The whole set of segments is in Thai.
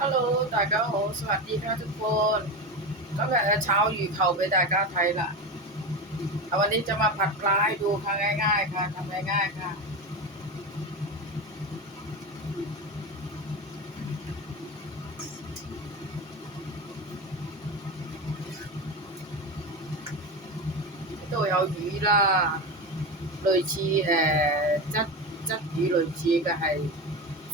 ฮัลโหล大家好สวัสดีค่ะทุกคน ก็แบบเช้าอยู่เขาไป大家ไทยละเอาวันนี้จะมาผัดปลาให้ดูค่ะง่าย ๆ ค่ะทำง่ายๆค่ะ 都有鱼啦，类似诶、呃、质质鱼类似嘅系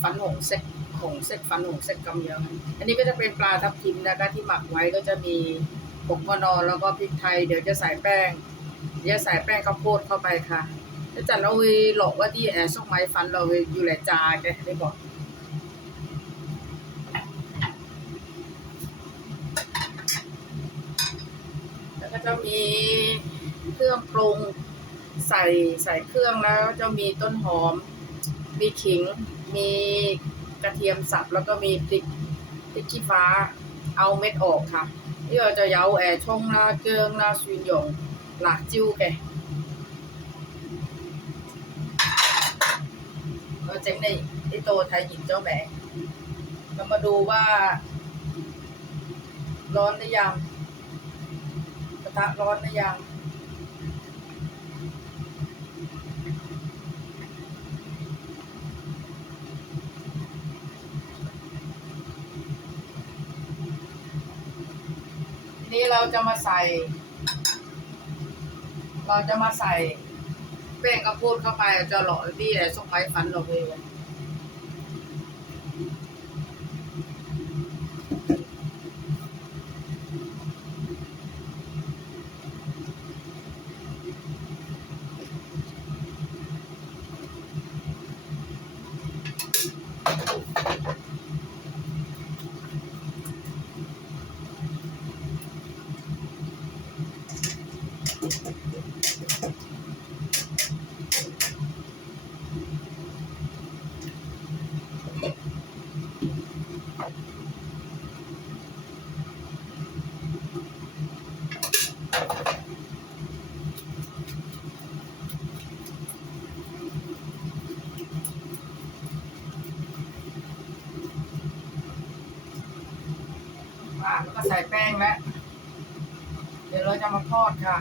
粉红色、 ของเส้นฟันหงเส้นกำเยองอันนี้ก็จะเป็นปลาทับทิมนะคะที่หมักไว้ก็จะมีผงมะนาวแล้วก็พริกไทย เดี๋ยวจะใส่แป้งเดี๋ยวใส่แป้งข้าวโพดเข้าไปค่ะแล้วจันเราหลอกว่าที่แอร์ช่ไม้ฟันเราอยู่แหลจาแกได้บอกแล้วก็จะมีเครื่องปรุงใส่ใส่เครื่องแล้วจะมีต้นหอม มีขิง มี กระเทียมสับแล้วก็มีพริกพริกขี้ฟ้าเอาเม็ดออกค่ะที่เราจะเย้าแอช่องลาเกิงลาซุยหยงหลักจิ้วแกเราเจ๊งในที่โตไทยหญิงเจ้าแบงมาดูว่า ร้อนหรือยังกระทะร้อนหรือยัง เราจะมาใส่ เราจะมาใส่แป้งข้าวโพดเข้าไปจะหล่อที่ไอ้ส้มไม้ฟันเราเลย ใส่แป้งแล้ว เดี๋ยวเราจะมาทอดค่ะ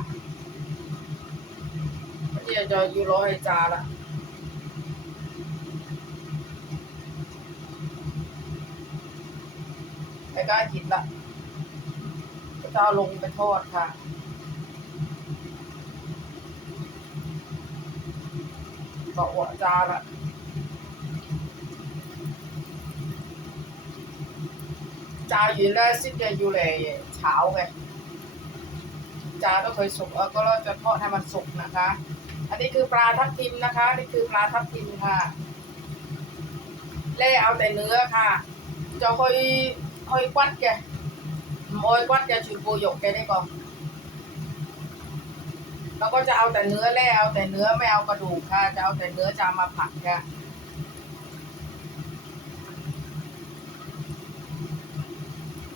วันนี้จะอยู่ร้อยจานละไปก็กินละก็จะเอาลงไปทอดค่ะก็อวดจานละ 炸完咧先嘅要嚟炒嘅，炸到佢熟啊ก็เราจะทอดให้มันสุกนะคะ อันนี้คือปลาทับทิมนะคะ นี่คือปลาทับทิมค่ะแล่เอาแต่เนื้อค่ะ จะค่อยค่อยกวัดแก唔爱骨嘅全部肉嘅呢个เราก็จะเอาแต่เนื้อแล่เอาแต่เนื้อไม่เอากระดูกค่ะ จะเอาแต่เนื้อจะเอามาผัดค่ะ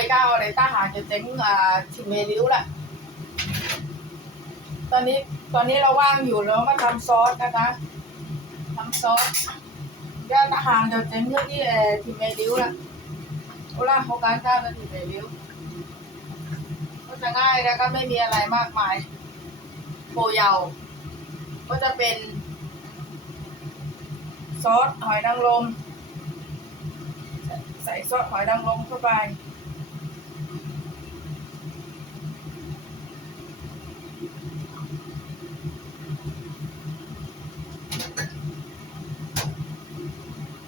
này cao để ta hả cho tránh à thì อริ่วแหละตอนนี้ตอนนี้เราว่างอยู่เราก็ทำซอสนะคะทำซอสย่าตาหางเดี๋ยวเจ๊งเรื่อที่เอทีเมลิวละโอล่าโฮการ์ตและทีเมลิวก็จะง่ายแล้วก็ไม่มีอะไรมากมายโปเยา ก็จะเป็น ซอสหอยนางรมใส่ซอสหอยนางรมเข้าไป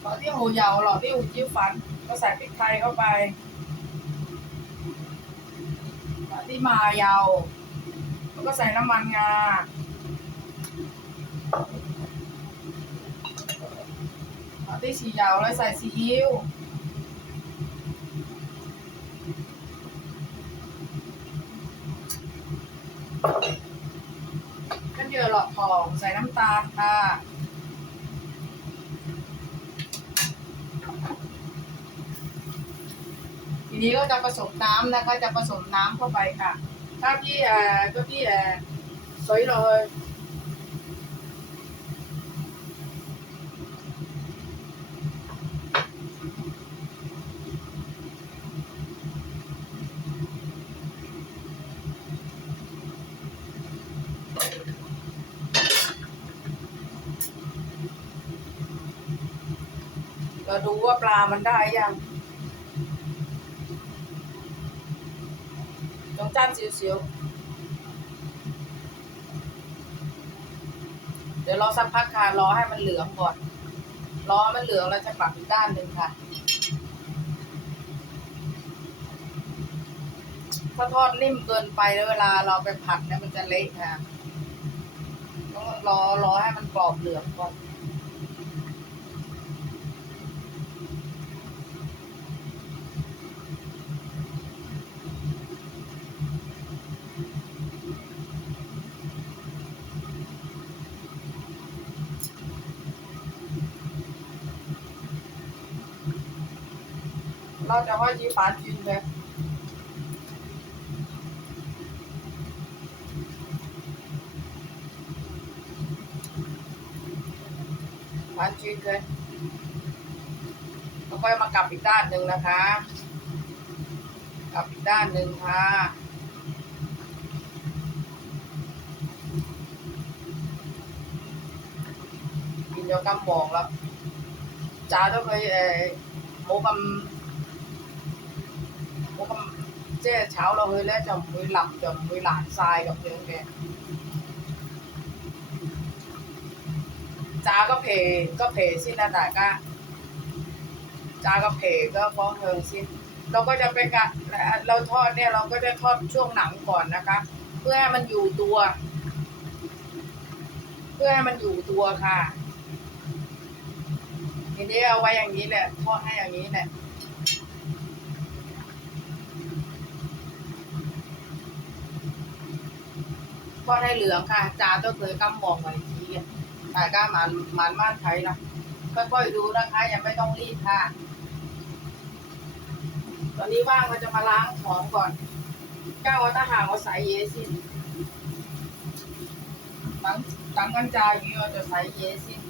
หล่อที่หูยาวหล่อที่หูจิ้วฟันก็ใส่พริกไทยเข้าไปหล่อที่มายาวแล้วก็ใส่น้ำมันงาเอที่ฉียาวแล้วใส่ซีอิ๊วก็เยอะหลอดทองใส่น้ำตาลค่ะ ทีนี้ก็จะผสมน้ำนะคะ จะผสมน้ำเข้าไปค่ะ ถ้าพี่เอ่อก็พี่เอ่อสวยเลยเราดูว่าปลามันได้ยัง ต้องจ้านเสียวๆเดี๋ยวรอสักพักค่ะ รอให้มันเหลืองก่อน รอมันเหลืองแล้วจะปรับอีกด้านหนึ่งค่ะ ถ้าทอดนิ่มเกินไปแล้วเวลาเราไปผัดเนี่ยมันจะเละค่ะต้องรอรอให้มันกรอบเหลืองก่อน เราจะห้อยยีฟ้าจริงเลยฟ้าจริงเลยแล้วก็มากลับอีกด้านหนึ่งนะคะ กลับอีกด้านหนึ่งค่ะกินเดียวกำบอกแล้วจ้าต้องไปเอ่อหมกำ 即系炒落去咧就唔会腍就唔会烂晒咁样嘅。炸个皮个皮先啦，大家炸个皮ก็方向先เราก็จะไปกะเราทอดเนี่ยเราก็จะทอดช่วงหนังก่อนนะคะ เพื่อให้มันอยู่ตัว เพื่อให้มันอยู่ตัวค่ะ ทีนี้เอาไว้อย่างนี้แหละทอดให้อย่างนี้แหละ ก็ได้เหลืองค่ะจ้าต้องเคยกำบอกไว้ทีแต่ก็หมันมันบ้านไทยนะค่อยๆดูนะคะยังไม่ต้องรีบค่ะ ตอนนี้ว่างเราจะมาล้างของก่อนเจ้าวัตหาเอาสายเยสินตั้งตั้งกันจาอยู่เราจะสายเยสิน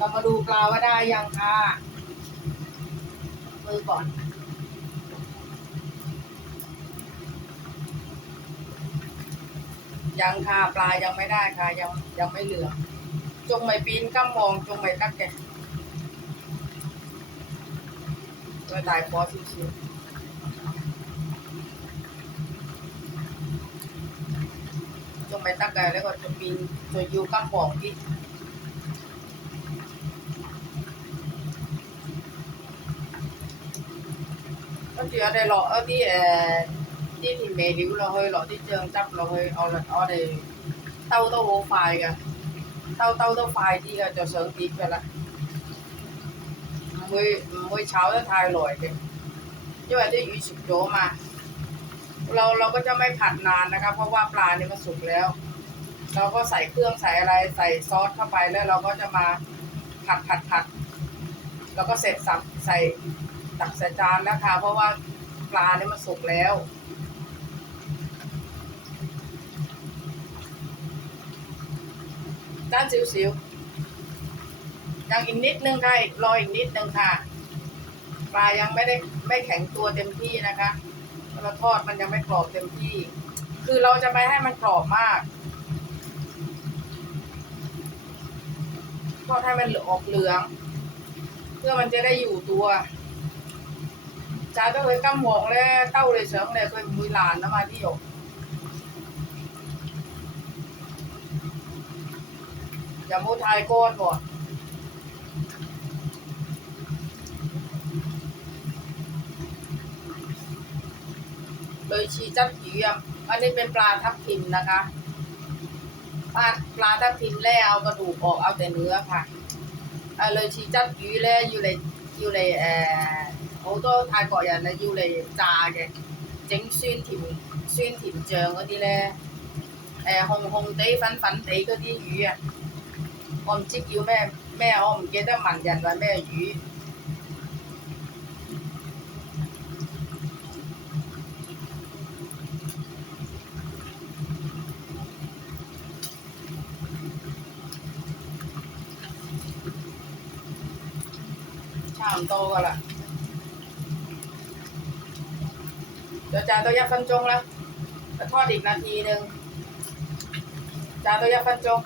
เรามาดูปลาว่าได้ยังค่ะมือก่อนยังค่ะปลายังไม่ได้ค่ะยังยังไม่เหลือ จงไม่ปีนก้ามองจงไม่ตักแกตัวตายพอชิวๆจงไม่ตักแกแล้วก็จะปีนจะอยู่ก้ามองที่ chị ở đây lọ ở đi đi thì mẹ điếu là hơi lọ đi trường chấp là hơi ở là ở đây tao tao vô phải cả tao tao tao phải đi cả cho sớm tí cả là mới mới cháu nó thay lỗi kìa như vậy thì ủy sụp chỗ mà เราเราก็จะไม่ผัดนานนะคะเพราะว่าปลาเนี่ยมันสุกแล้ว เราก็ใส่เครื่องใส่อะไรใส่ซอสเข้าไปแล้วเราก็จะมาผัดผัดผัดแล้วก็เสร็จสับใส่ ตักใส่จานแล้วค่ะ เพราะว่าปลาเนี่ยมันสุกแล้ว ด้านสิวๆยังอีกนิดนึงค่ะอีกรออีกนิดนึงค่ะ ปลายังไม่ได้ไม่แข็งตัวเต็มที่นะคะเราทอดมันยังไม่กรอบเต็มที่ คือเราจะไม่ให้มันกรอบมาก ทอดให้มันเหลืองออกเหลือง เพื่อมันจะได้อยู่ตัว 자도 왜 까먹래 따오래咧래그 물라 안 남아디요 야 못할 건 뭐. เลยชีจับผีอะอันนี้เป็นปลาทับทิมนะคะ ปลาปลาทับทิมแล่เอากระดูกออกเอาแต่เนื้อค่ะเลยชีจับผีแล่อยู่ในอยู่ในเออ 好多泰國人咧要嚟炸嘅，整酸甜酸甜醬嗰啲咧誒紅紅地粉粉地嗰啲魚啊，我唔知叫咩咩，我唔記得文人話咩魚。差唔多噶啦， เดี๋ยวจานเต้ายัฟันจงละจะทอดอีกนาทีหนึ่งจานเต้ายักฟันจง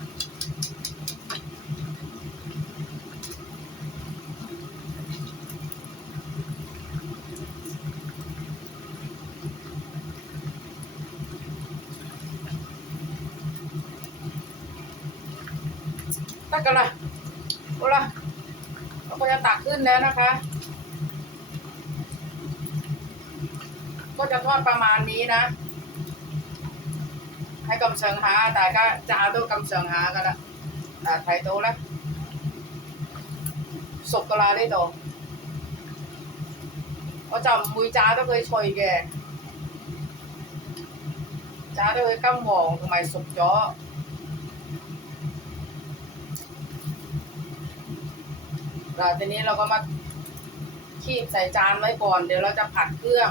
ตักกันละโอ้ละเราก็จะตักขึ้นแล้วนะคะ ก็จะทอดประมาณนี้นะ ให้กำเชิงหาแต่ก็จะเอาตัวกำเชิงหากันละแต่ไทยโตแล้วศพกลาได้โตเขาจำมือจ้าต้องเคยชอยแกจ้าต้องเคยก้ามองทำไมศพจ้อแล้วทีนี้เราก็มาขีบใส่จานไว้ก่อน เดี๋ยวเราจะผัดเครื่อง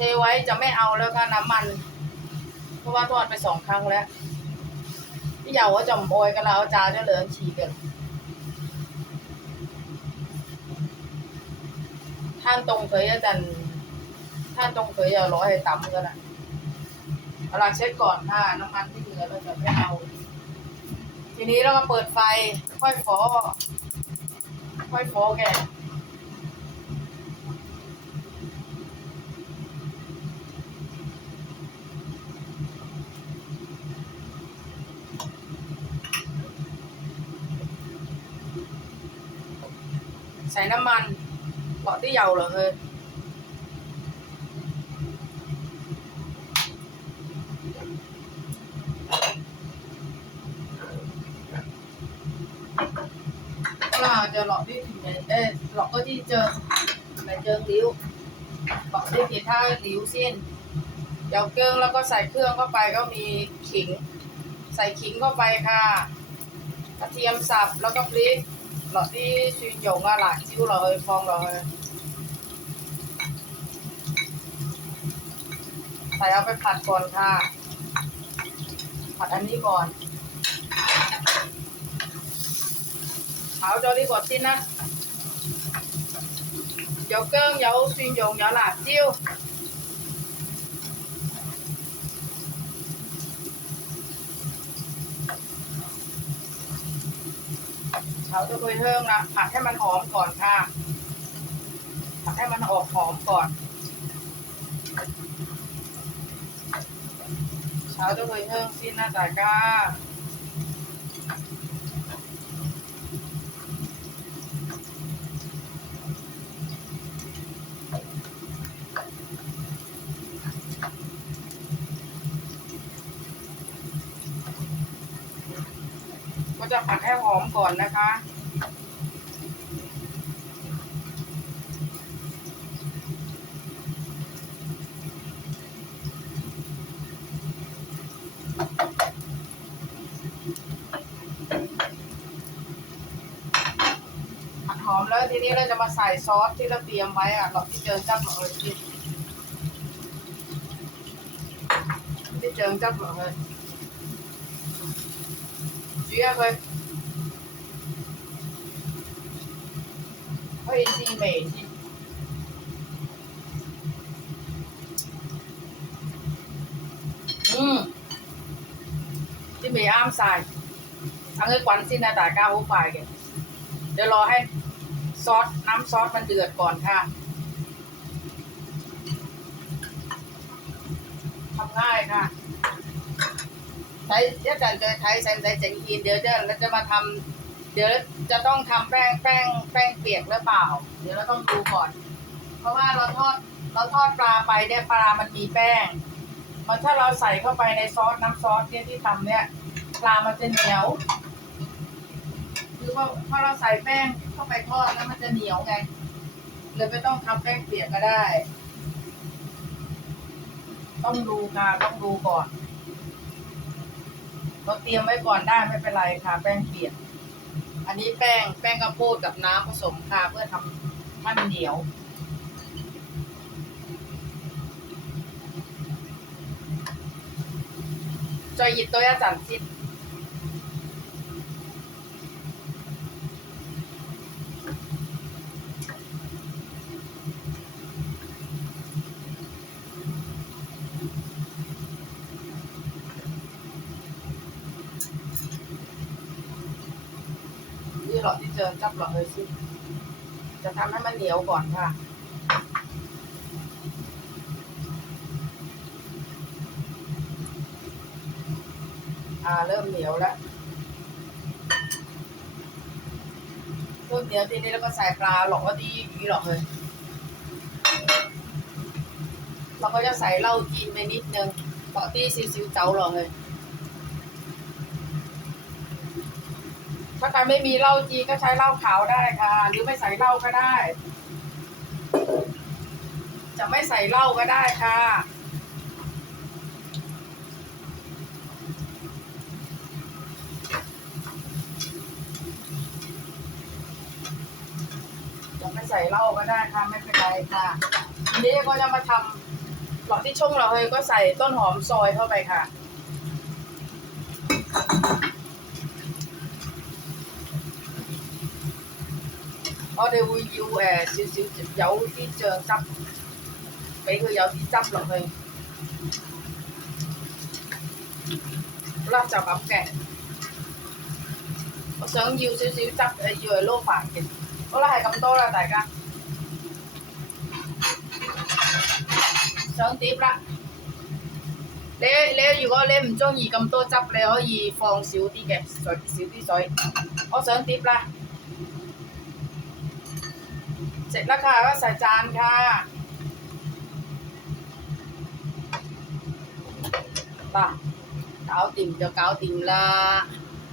ทไว้จะไม่เอาแล้วค่ะน้ำมัน เพราะว่าทอดไปสองครั้งแล้วพี่เยาว่าจมโอยกันแล้วจ้าจะเหลือฉีกันท่านตรงเคยอาจารย์ท่านตรงเคยอย่ารอให้ต่ำกันนะเอาลัเช็ดก่อนถ้าน้ำมันที่เหลือเราจะไม่เอา ทีนี้เราก็เปิดไฟ ค่อยฟอค่อยฟอแก ใส่น้ำมันเกาะที่เยาเหรอเฮ้ย là giờ lọt đi thì để ê, lọt có đi chờ mẹ chờ liu บอกได้กี่ท่าหลิวเส้นเดี๋ยวเครื่องแล้วก็ใส่เครื่องเข้าไปก็มีขิง ใส่ขิงเข้าไปค่ะกระเทียมสับแล้วก็พริก หลอดที่ชุนหยงอะหลากจิ้วเลยฟองเลยใส่เอาไปผัดก่อนค่ะ ผัดอันนี้ก่อน 炒咗呢個先啦。有薑，有蒜蓉，有辣椒。 เราจะโรยเทิงนะผัดให้มันหอมก่อนค่ะ ผัดให้มันออกหอมก่อนเราจะโรยเทิงสินนะจ๊ะก้า จะผัดให้หอมก่อนนะคะ ผัดหอมแล้วทีนี้เราจะมาใส่ซอสที่เราเตรียมไว้อะเราที่เจอจับหมดเลยที่เจอจับหมดเลย Do you have a what is he made? Mm. He made arm sai. ทั้งให้ควันสิ้นหน้าต่ก้าวไปกันเดี๋ยวรอให้ซอสน้ำซอสมันเดือดก่อนค่ะทำง่ายค่ะ ใช้เดี๋ยวจะจะใช้ใช้ใช้เจงอินเดี๋ยวจะเราจะมาทำเดี๋ยวจะต้องทำแป้งแป้งแป้งเปียกหรือเปล่า เดี๋ยวเราต้องดูก่อน เพราะว่าเราทอดเราทอดปลาไปเนี่ยปลามันมีแป้ง มันถ้าเราใส่เข้าไปในซอสน้ำซอสเนี่ยที่ทำเนี่ยปลามันจะเหนียวคือว่าพอเราใส่แป้งเข้าไปทอดแล้วมันจะเหนียวไง เลยไม่ต้องทำแป้งเปียกก็ได้ ต้องดูค่ะต้องดูก่อน เราเตรียมไว้ก่อนได้ไม่เป็นไรค่ะ แป้งเปียก อันนี้แป้งแป้งข้าวโพดกับน้ำผสมค่ะเพื่อทำให้มันเหนียว จอยหยิบตัวอยาจันทิด นี่หลอดที่เจอ จะทำให้มันเหนียวก่อนค่ะ อ่าเริ่มเหนียวแล้วเริ่มเหนียวทีนี้แล้วก็ใส่ปลาหลอกว่าดีอีหลอกเลย เราก็จะใส่เหล้าจีนไปนิดนึงเกาะที่ซิวๆเจ้าหรอกเลย ถ้าใครไม่มีเหล้าจีนก็ใช้เหล้าขาวได้ค่ะ หรือไม่ใส่เหล้าก็ได้ จะไม่ใส่เหล้าก็ได้ค่ะจะไม่ใส่เหล้าก็ได้ค่ะไม่เป็นไรค่ะทีนี้ก็จะมาทำหลอดที่ช่งเราเลยก็ใส่ต้นหอมซอยเข้าไปค่ะ 我哋會要誒少少有啲醬汁，俾佢有啲汁落去。好啦，就咁嘅。我想要少少汁誒，要嚟撈飯嘅。好啦，係咁多啦，大家。上碟啦！你你如果你唔中意咁多汁，你可以放少啲嘅水，少啲水。我上碟啦。 เสร็จแล้วค่ะก็ใส่จานค่ะ ป่ะเกาติ่มจะเกาติ่มละ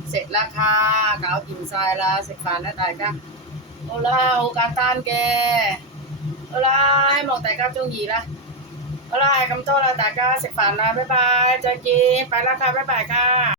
เสร็จแล้วค่ะเกาติ่มทรายละเสร็จปานแล้วตายค่ะโอล่าโอกาตานแกโอล่าให้หมอกแต่ก้าจงหยีละโอล่าคำโตลาแต่ก้าเสร็จปานละบ๊ายบายจะกินไปแล้วค่ะบ๊ายบายค่ะ